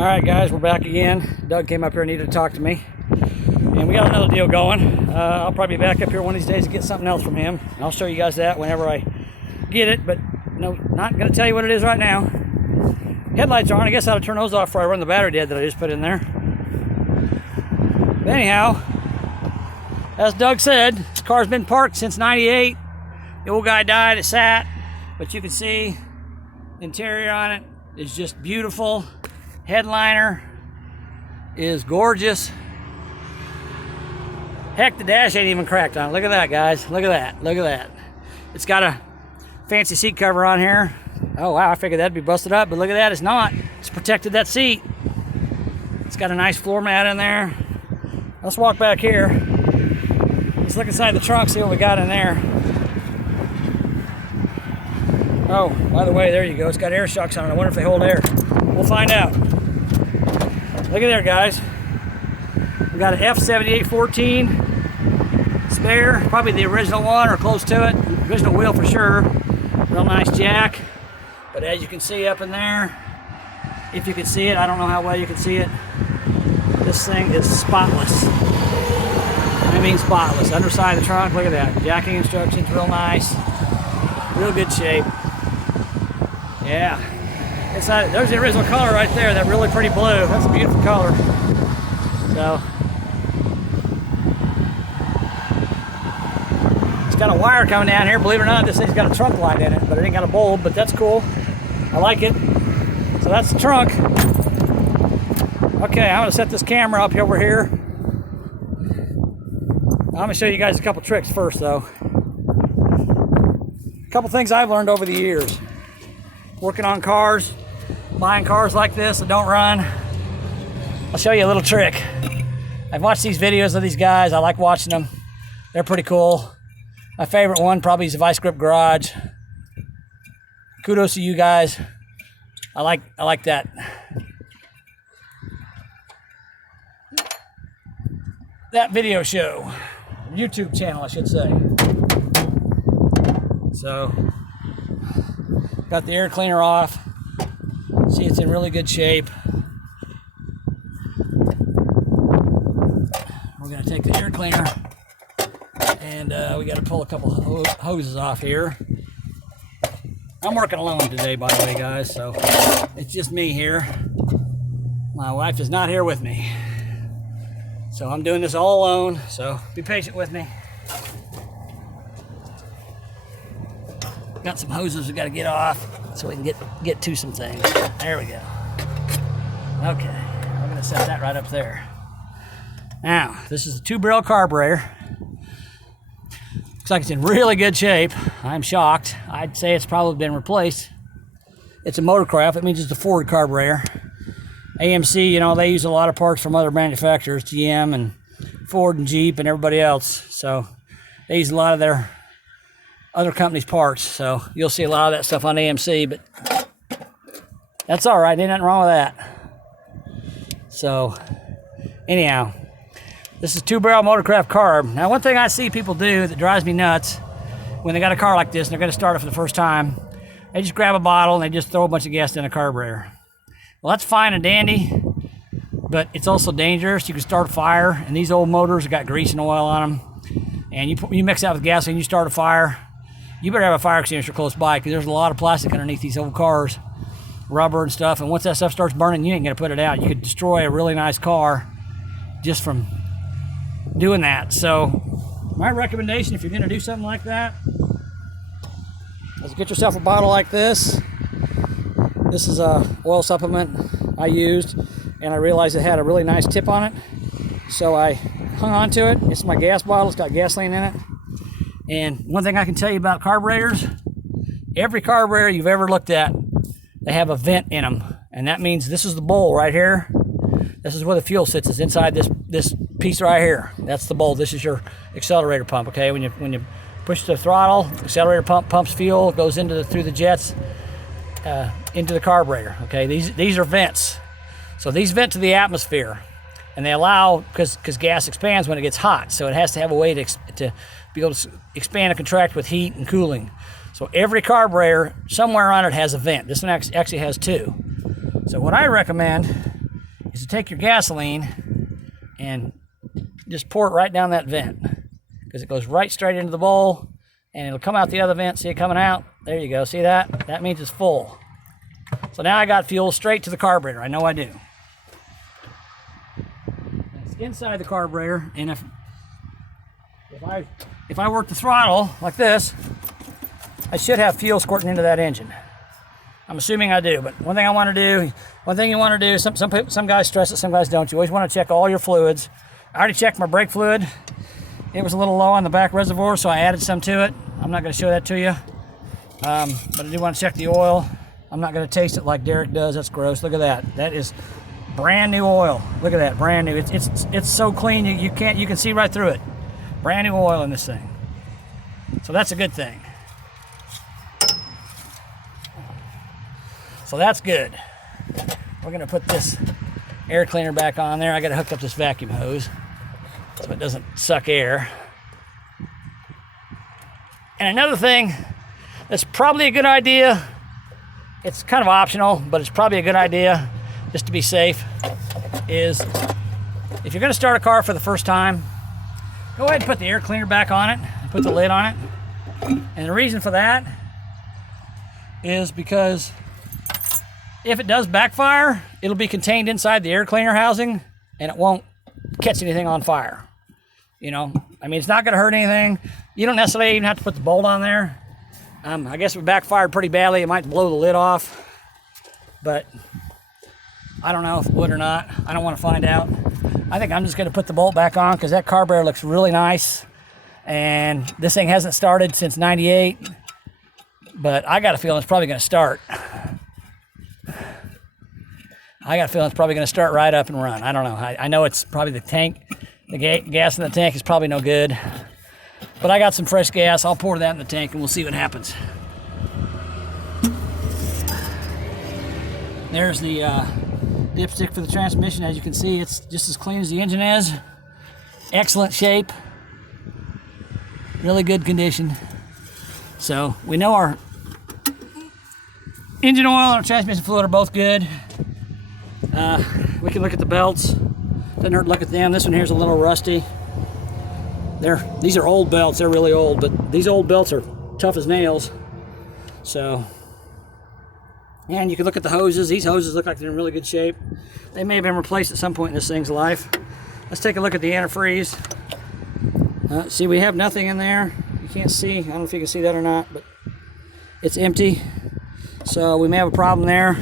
All right, guys, we're back again. Doug came up here and needed to talk to me, and we got another deal going. I'll probably be back up here one of these days to get something else from him. I'll show you guys that whenever I get it, but no, not going to tell you what it is right now. Headlights are on. I guess I ought to turn those off before I run the battery dead that I just put in there. But anyhow, as Doug said, this car's been parked since '98. The old guy died, it sat, but you can see the interior on it is just beautiful. Headliner is gorgeous. Heck, the dash ain't even cracked on it. Look at that, guys. Look at that. Look at that. It's got a fancy seat cover on here. Oh, wow, I figured that'd be busted up, but look at that. It's not. It's protected that seat. It's got a nice floor mat in there. Let's walk back here. Let's look inside the trunk, see what we got in there. Oh, by the way, there you go. It's got air shocks on it. I wonder if they hold air. We'll find out. Look at there, guys. We got an F7814 spare, probably the original one or close to it. Original wheel for sure. Real nice jack. But as you can see up in there, if you can see it, I don't know how well you can see it. This thing is spotless. I mean spotless. Underside of the trunk, look at that. Jacking instructions, real nice. Real good shape. Yeah. It's not, there's the original color right there, that really pretty blue. That's a beautiful color. So, it's got a wire coming down here. Believe it or not, this thing's got a trunk light in it, but it ain't got a bulb, but that's cool. I like it. So that's the trunk. Okay, I'm gonna set this camera up over here. I'm gonna show you guys a couple tricks first though. A couple things I've learned over the years. Working on cars, buying cars like this that don't run. I'll show you a little trick. I've watched these videos of these guys. I like watching them. They're pretty cool. My favorite one probably is the Vice Grip Garage. Kudos to you guys. I like that. That video show. YouTube channel, I should say. So, got the air cleaner off. See, it's in really good shape. We're gonna take the air cleaner and we gotta pull a couple hoses off here. I'm working alone today, by the way, guys, so it's just me here. My wife is not here with me. So I'm doing this all alone, so be patient with me. Got some hoses we got to get off so we can get to some things. There we go. Okay, I'm going to set that right up there. Now, this is a 2-barrel carburetor. Looks like it's in really good shape. I'm shocked. I'd say it's probably been replaced. It's a Motorcraft. It means it's a Ford carburetor. AMC, you know, they use a lot of parts from other manufacturers, GM and Ford and Jeep and everybody else. So they use a lot of their other companies' parts. So you'll see a lot of that stuff on AMC, but that's all right. Ain't nothing wrong with that. So anyhow, this is 2-barrel Motorcraft carb. Now, one thing I see people do that drives me nuts when they got a car like this and they're going to start it for the first time, they just grab a bottle and they just throw a bunch of gas in a carburetor. Well, that's fine and dandy, but it's also dangerous. You can start a fire, and these old motors have got grease and oil on them. And you mix that with gasoline, you start a fire. You better have a fire extinguisher close by because there's a lot of plastic underneath these old cars, rubber and stuff. And once that stuff starts burning, you ain't gonna put it out. You could destroy a really nice car just from doing that. So my recommendation, if you're gonna do something like that, is get yourself a bottle like this. This is a oil supplement I used, and I realized it had a really nice tip on it. So I hung on to it. It's my gas bottle. It's got gasoline in it. And one thing I can tell you about carburetors, every carburetor you've ever looked at, they have a vent in them. And that means this is the bowl right here. This is where the fuel sits. It's inside this piece right here. That's the bowl. This is your accelerator pump, okay? When you push the throttle, accelerator pump pumps fuel, goes through the jets, into the carburetor, okay? These are vents. So these vent to the atmosphere, and they allow, because gas expands when it gets hot, so it has to have a way to be able to expand and contract with heat and cooling. So every carburetor, somewhere on it has a vent. This one actually has two. So what I recommend is to take your gasoline and just pour it right down that vent, because it goes right straight into the bowl and it'll come out the other vent. See it coming out? There you go. See that? That means it's full. So now I got fuel straight to the carburetor. I know I do. It's inside the carburetor, and if I work the throttle like this, I should have fuel squirting into that engine. I'm assuming I do, but one thing you want to do, some guys stress it, some guys don't. You always want to check all your fluids. I already checked my brake fluid. It was a little low on the back reservoir, so I added some to it. I'm not going to show that to you, but I do want to check the oil. I'm not going to taste it like Derek does. That's gross. Look at that. That is brand new oil. Look at that, brand new. It's so clean you can see right through it. Brand new oil in this thing. So that's a good thing. So that's good. We're going to put this air cleaner back on there. I got to hook up this vacuum hose so it doesn't suck air. And another thing that's probably a good idea, it's kind of optional, but it's probably a good idea just to be safe, is if you're going to start a car for the first time, go ahead and put the air cleaner back on it and put the lid on it. And the reason for that is because if it does backfire, it'll be contained inside the air cleaner housing and it won't catch anything on fire. You know, I mean, it's not going to hurt anything. You don't necessarily even have to put the bolt on there. I guess if it backfired pretty badly, it might blow the lid off. But I don't know if it would or not. I don't want to find out. I think I'm just going to put the bolt back on because that carburetor looks really nice. And this thing hasn't started since '98. But I got a feeling it's probably going to start. I got a feeling it's probably going to start right up and run. I don't know. I know it's probably the tank. The gas in the tank is probably no good. But I got some fresh gas. I'll pour that in the tank and we'll see what happens. There's the dipstick for the transmission. As you can see, it's just as clean as the engine is. Excellent shape. Really good condition. So we know our engine oil and our transmission fluid are both good. We can look at the belts. Doesn't hurt to look at them. This one here's a little rusty. These are old belts. They're really old, but these old belts are tough as nails. So, and you can look at the hoses. These hoses look like they're in really good shape. They may have been replaced at some point in this thing's life. Let's take a look at the antifreeze. See, we have nothing in there. You can't see. I don't know if you can see that or not, but it's empty. So we may have a problem there.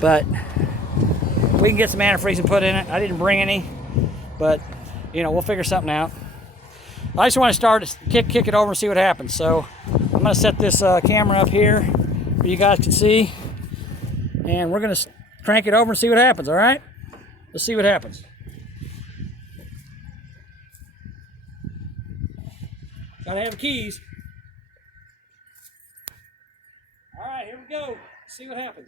But we can get some antifreeze and put in it. I didn't bring any, but you know, we'll figure something out. I just want to start, kick it over and see what happens. So I'm going to set this camera up here where you guys can see, and we're going to crank it over and see what happens. All right, let's see what happens. Gotta have the keys. All right, here we go. Let's see what happens.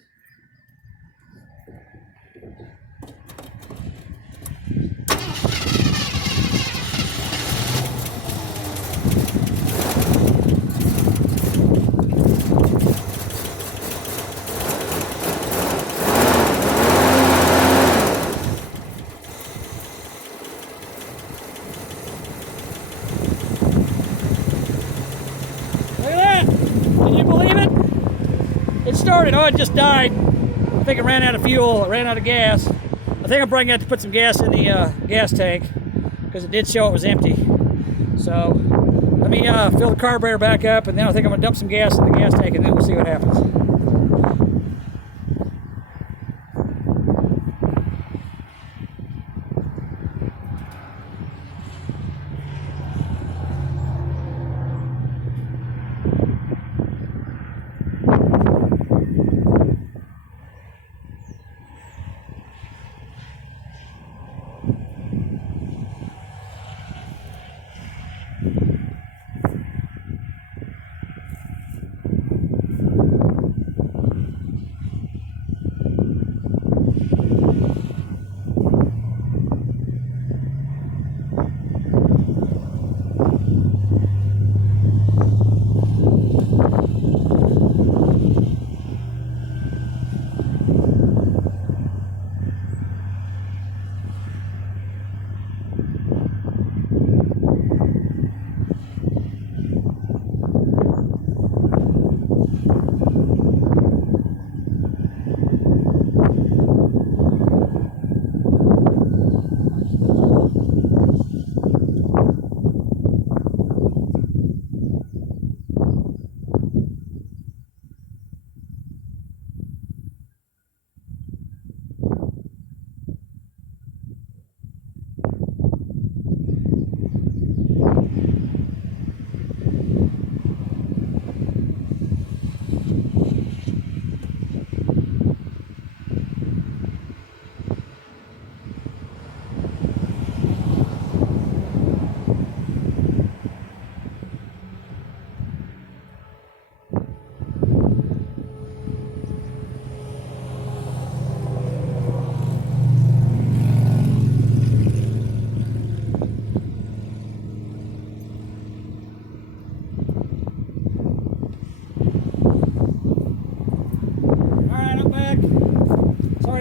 It started. Oh, it just died. I think it ran out of fuel. It ran out of gas. I think I'm probably going to have to put some gas in the gas tank because it did show it was empty. So let me fill the carburetor back up, and then I think I'm going to dump some gas in the gas tank, and then we'll see what happens.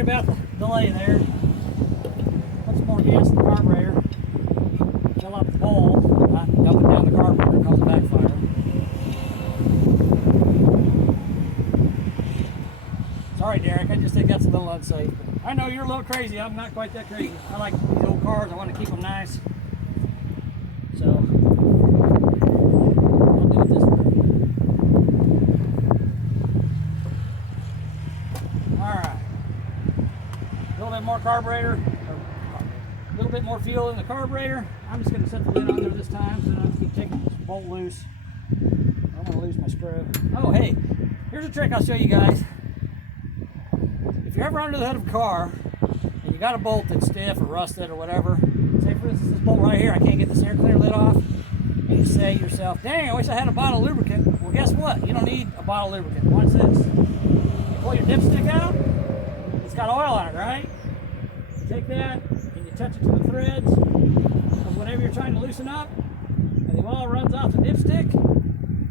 Sorry about the delay there. Put some more gas in the carburetor. Fill up the bowl. Not dumping down the carburetor, cause a backfire. Sorry, Derek. I just think that's a little unsafe. I know you're a little crazy. I'm not quite that crazy. I like these old cars. I want to keep them nice. So, I'll do it this way. Alright. A little bit more carburetor. A little bit more fuel in the carburetor. I'm just going to set the lid on there this time so I don't have to keep taking this bolt loose. I don't want to lose my screw. Oh, hey. Here's a trick I'll show you guys. If you're ever under the hood of a car and you got a bolt that's stiff or rusted or whatever, say for instance this bolt right here, I can't get this air cleaner lid off, and you say to yourself, dang, I wish I had a bottle of lubricant. Well, guess what? You don't need a bottle of lubricant. Watch this. You pull your dipstick out, it's got oil on it, right? You take that and you touch it to the threads of whatever you're trying to loosen up, and the oil runs off the dipstick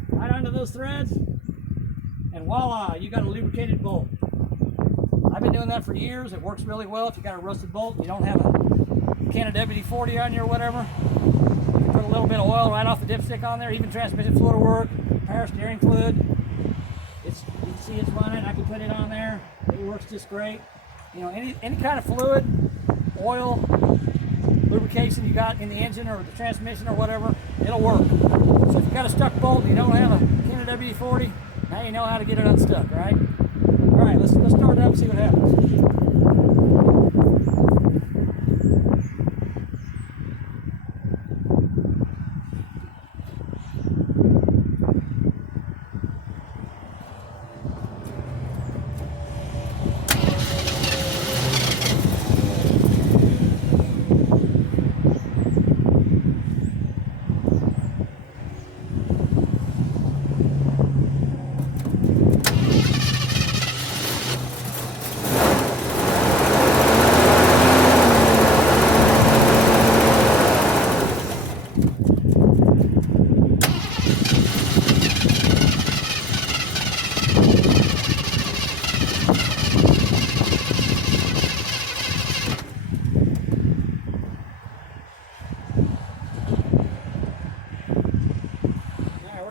right onto those threads, and voila, you got a lubricated bolt. I've been doing that for years. It works really well if you got a rusted bolt and you don't have a can of WD-40 on you or whatever. You put a little bit of oil right off the dipstick on there. Even transmission fluid will work. Power steering fluid. You can see it's running. I can put it on there. It works just great. You know, any kind of fluid, oil, lubrication you got in the engine or the transmission or whatever, it'll work. So if you got a stuck bolt and you don't have a can of WD-40, now you know how to get it unstuck, right? All right, let's start it up and see what happens.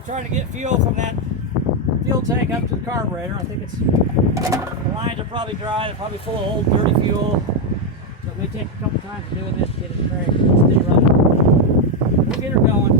Trying to get fuel from that fuel tank up to the carburetor. I think the lines are probably dry. They're probably full of old dirty fuel. So it may take a couple times of doing this to get it cranked. Stay running. We'll get her going.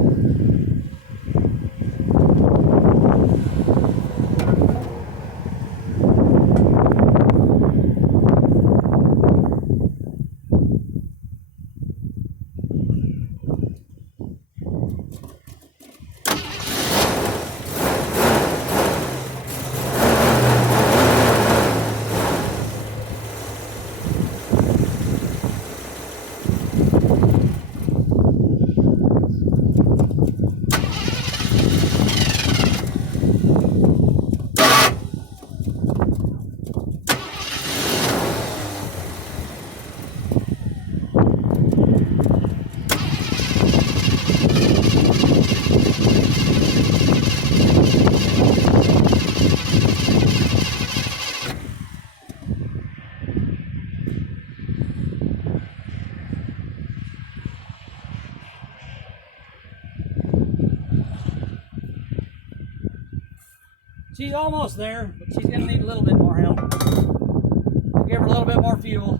She's almost there, but she's going to need a little bit more help. We'll give her a little bit more fuel.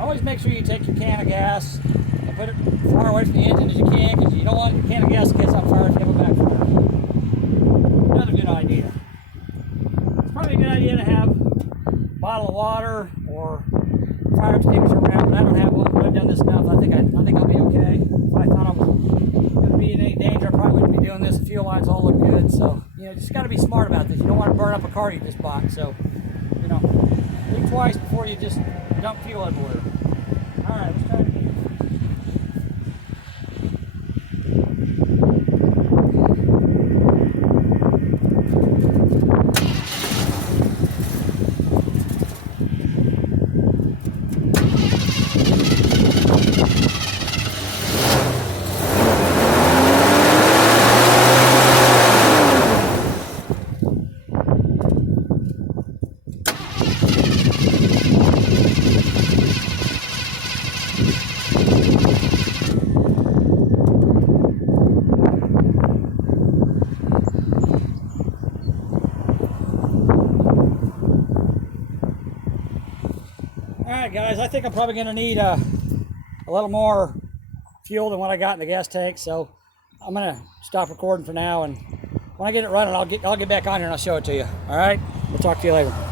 Always make sure you take your can of gas and put it far away from the engine as you can, because you don't want your can of gas to catch on fire and have a backfire. Another good idea. It's probably a good idea to have a bottle of water or fire extinguisher around, but I don't have one. I've done this enough. I think I'll be okay. If I thought I was going to be in any danger, I probably wouldn't be doing this. The fuel lines all look good, so you know, just got to be smart about this. You don't want to burn up a car you just bought, so you know, think twice before you just dump fuel everywhere. All right, let's try it again. right, guys, I think I'm probably going to need a little more fuel than what I got in the gas tank, so I'm going to stop recording for now, and when I get it running, I'll get back on here and I'll show it to you. All right? We'll talk to you later.